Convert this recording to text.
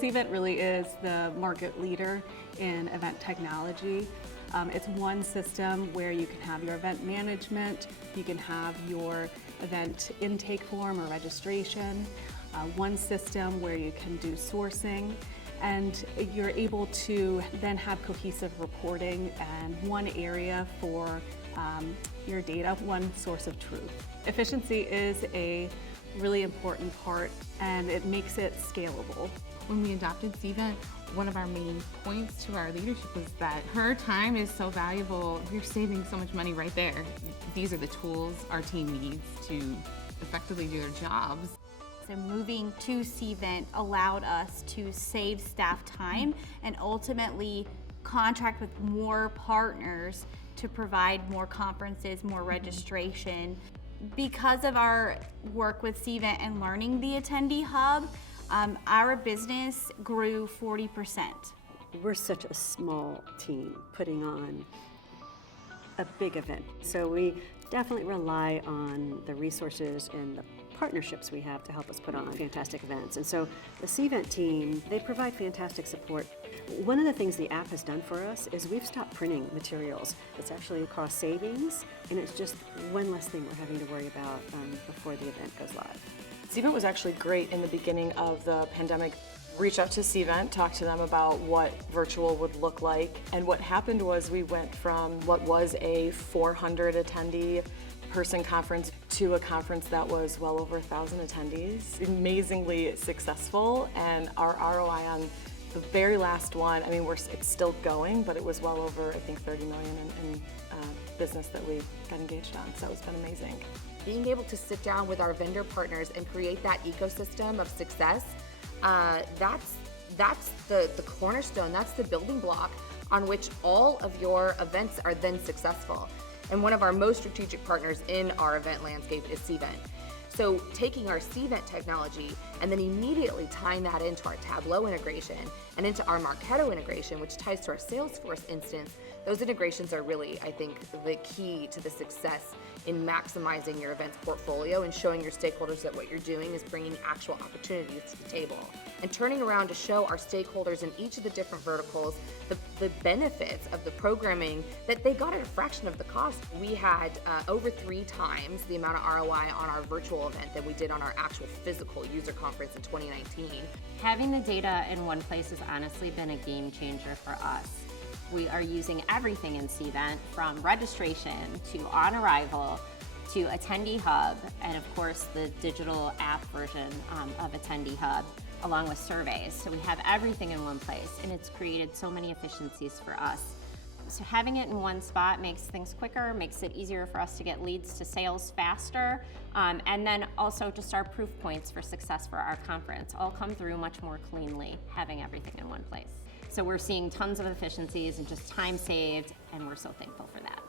Cvent really is the market leader in event technology. It's one system where you can have your event management, you can have your event intake form or registration, one system where you can do sourcing, and you're able to then have cohesive reporting and one area for your data, one source of truth. Efficiency is a really important part, and it makes it scalable. When we adopted Cvent, one of our main points to our leadership was that her time is so valuable. We're saving so much money right there. These are the tools our team needs to effectively do their jobs. So moving to Cvent allowed us to save staff time and ultimately contract with more partners to provide more conferences, more registration. Because of our work with Cvent and learning the attendee hub, our business grew 40%. We're such a small team putting on a big event, so we definitely rely on the resources and the partnerships we have to help us put on fantastic events. And so the Cvent team, they provide fantastic support. One of the things the app has done for us is we've stopped printing materials. It's actually a cost savings, and it's just one less thing we're having to worry about before the event goes live. Cvent was actually great in the beginning of the pandemic. Reached out to Cvent, talked to them about what virtual would look like, and what happened was we went from what was a 400 attendee person conference to a conference that was well over 1,000 attendees. Amazingly successful, and our ROI on the very last one, I mean, it's still going, but it was well over, I think, 30 million in business that we got engaged on, so it's been amazing. Being able to sit down with our vendor partners and create that ecosystem of success, that's the cornerstone, that's the building block on which all of your events are then successful. And one of our most strategic partners in our event landscape is Cvent. So taking our Cvent technology and then immediately tying that into our Tableau integration and into our Marketo integration, which ties to our Salesforce instance, those integrations are really, I think, the key to the success in maximizing your events portfolio and showing your stakeholders that what you're doing is bringing actual opportunities to the table. And turning around to show our stakeholders in each of the different verticals the benefits of the programming, that they got at a fraction of the cost. We had over 3 times the amount of ROI on our virtual event than we did on our actual physical user conference in 2019. Having the data in one place has honestly been a game changer for us. We are using everything in Cvent, from registration to on arrival to Attendee Hub, and of course the digital app version of Attendee Hub, along with surveys. So we have everything in one place, and it's created so many efficiencies for us. So having it in one spot makes things quicker, makes it easier for us to get leads to sales faster, and then also just our proof points for success for our conference all come through much more cleanly, having everything in one place. So we're seeing tons of efficiencies and just time saved, and we're so thankful for that.